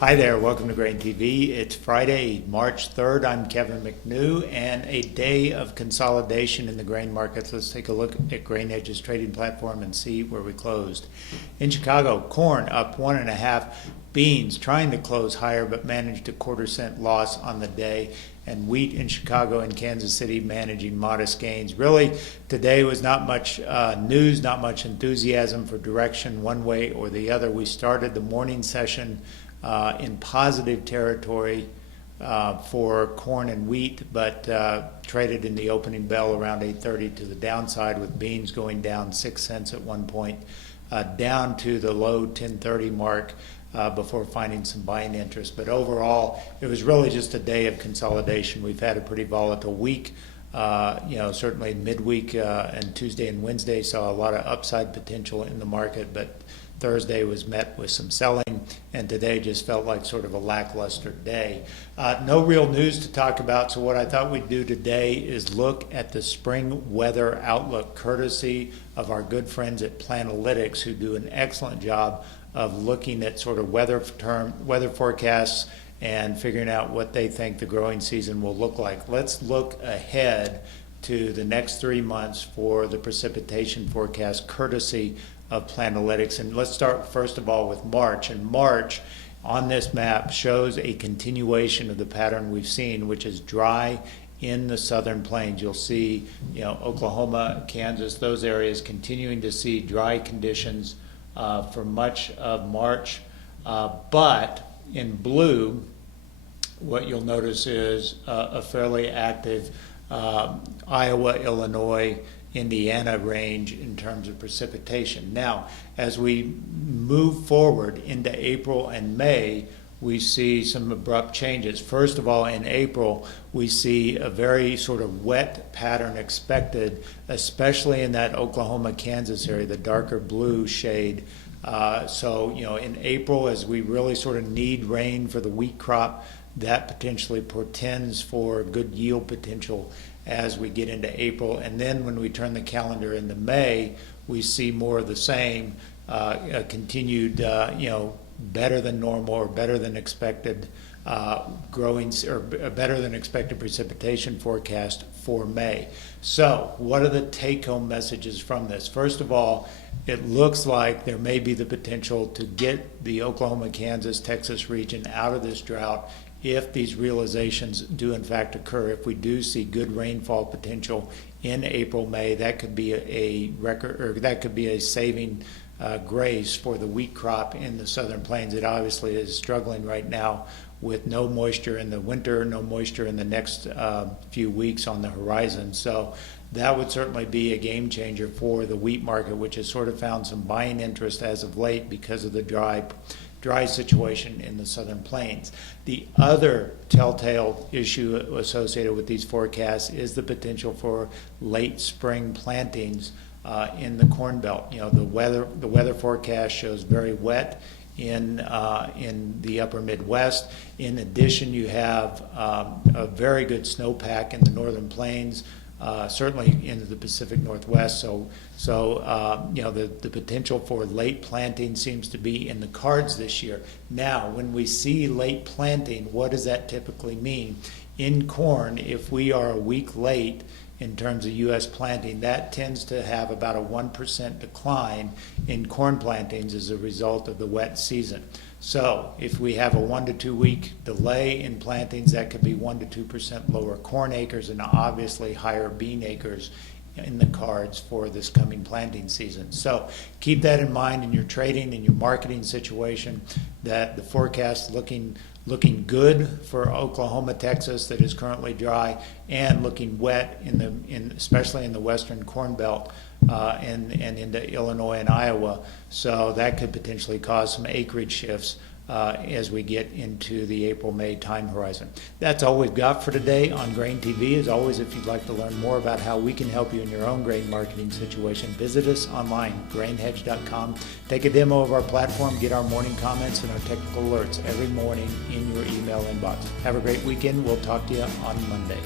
Hi there, welcome to Grain TV. It's Friday, March 3rd. I'm Kevin McNew, and a day of consolidation in the grain markets. Let's take a look at GrainEdge's trading platform and see where we closed. In Chicago, corn up 1.5, beans trying to close higher but managed a quarter-cent loss on the day, and wheat in Chicago and Kansas City managing modest gains. Really, today was not much news, not much enthusiasm for direction one way or the other. We started the morning session in positive territory for corn and wheat, but traded in the opening bell around 8:30 to the downside, with beans going down 6 cents at one point, down to the low 10:30 mark before finding some buying interest. But overall, it was really just a day of consolidation. We've had a pretty volatile week. Certainly midweek and Tuesday and Wednesday saw a lot of upside potential in the market, but Thursday was met with some selling, and today just felt like sort of a lackluster day. No real news to talk about, so what I thought we'd do today is look at the spring weather outlook, courtesy of our good friends at Planalytics, who do an excellent job of looking at sort of weather forecasts and figuring out what they think the growing season will look like. Let's look ahead to the next 3 months for the precipitation forecast, courtesy of Planalytics. And let's start first of all with March. And March on this map shows a continuation of the pattern we've seen, which is dry in the southern plains. You'll see, Oklahoma, Kansas, those areas continuing to see dry conditions for much of March. But in blue, what you'll notice is a fairly active Iowa, Illinois, Indiana range in terms of precipitation. Now, as we move forward into April and May, we see some abrupt changes. First of all, in April, we see a very sort of wet pattern expected, especially in that Oklahoma, Kansas area, the darker blue shade. In April, as we really sort of need rain for the wheat crop, that potentially portends for good yield potential as we get into April. And then when we turn the calendar into May, we see more of the same, a continued, better than normal or better than expected growing or better than expected precipitation forecast for May. So what are the take-home messages from this? First of all, it looks like there may be the potential to get the Oklahoma, Kansas, Texas region out of this drought if these realizations do in fact occur. If we do see good rainfall potential in April, May, that could be a record, or that could be a saving grace for the wheat crop in the southern plains. It obviously is struggling right now with no moisture in the winter, no moisture in the next few weeks on the horizon. So that would certainly be a game changer for the wheat market, which has sort of found some buying interest as of late because of the dry situation in the southern plains. The other telltale issue associated with these forecasts is the potential for late spring plantings in the Corn Belt. The weather forecast shows very wet in the upper Midwest. In addition, you have a very good snowpack in the northern plains, certainly into the Pacific Northwest. The potential for late planting seems to be in the cards this year. Now, when we see late planting, what does that typically mean? In corn, if we are a week late in terms of U.S. planting, that tends to have about a 1% decline in corn plantings as a result of the wet season. So if we have a 1 to 2 week delay in plantings, that could be 1 to 2% lower corn acres and obviously higher bean acres in the cards for this coming planting season. So keep that in mind in your trading and your marketing situation, that the forecast looking good for Oklahoma, Texas, that is currently dry, and looking wet especially in the western Corn Belt and into Illinois and Iowa. So that could potentially cause some acreage shifts as we get into the April-May time horizon. That's all we've got for today on Grain TV. As always, if you'd like to learn more about how we can help you in your own grain marketing situation, visit us online, grainhedge.com. Take a demo of our platform, get our morning comments and our technical alerts every morning in your email inbox. Have a great weekend. We'll talk to you on Monday.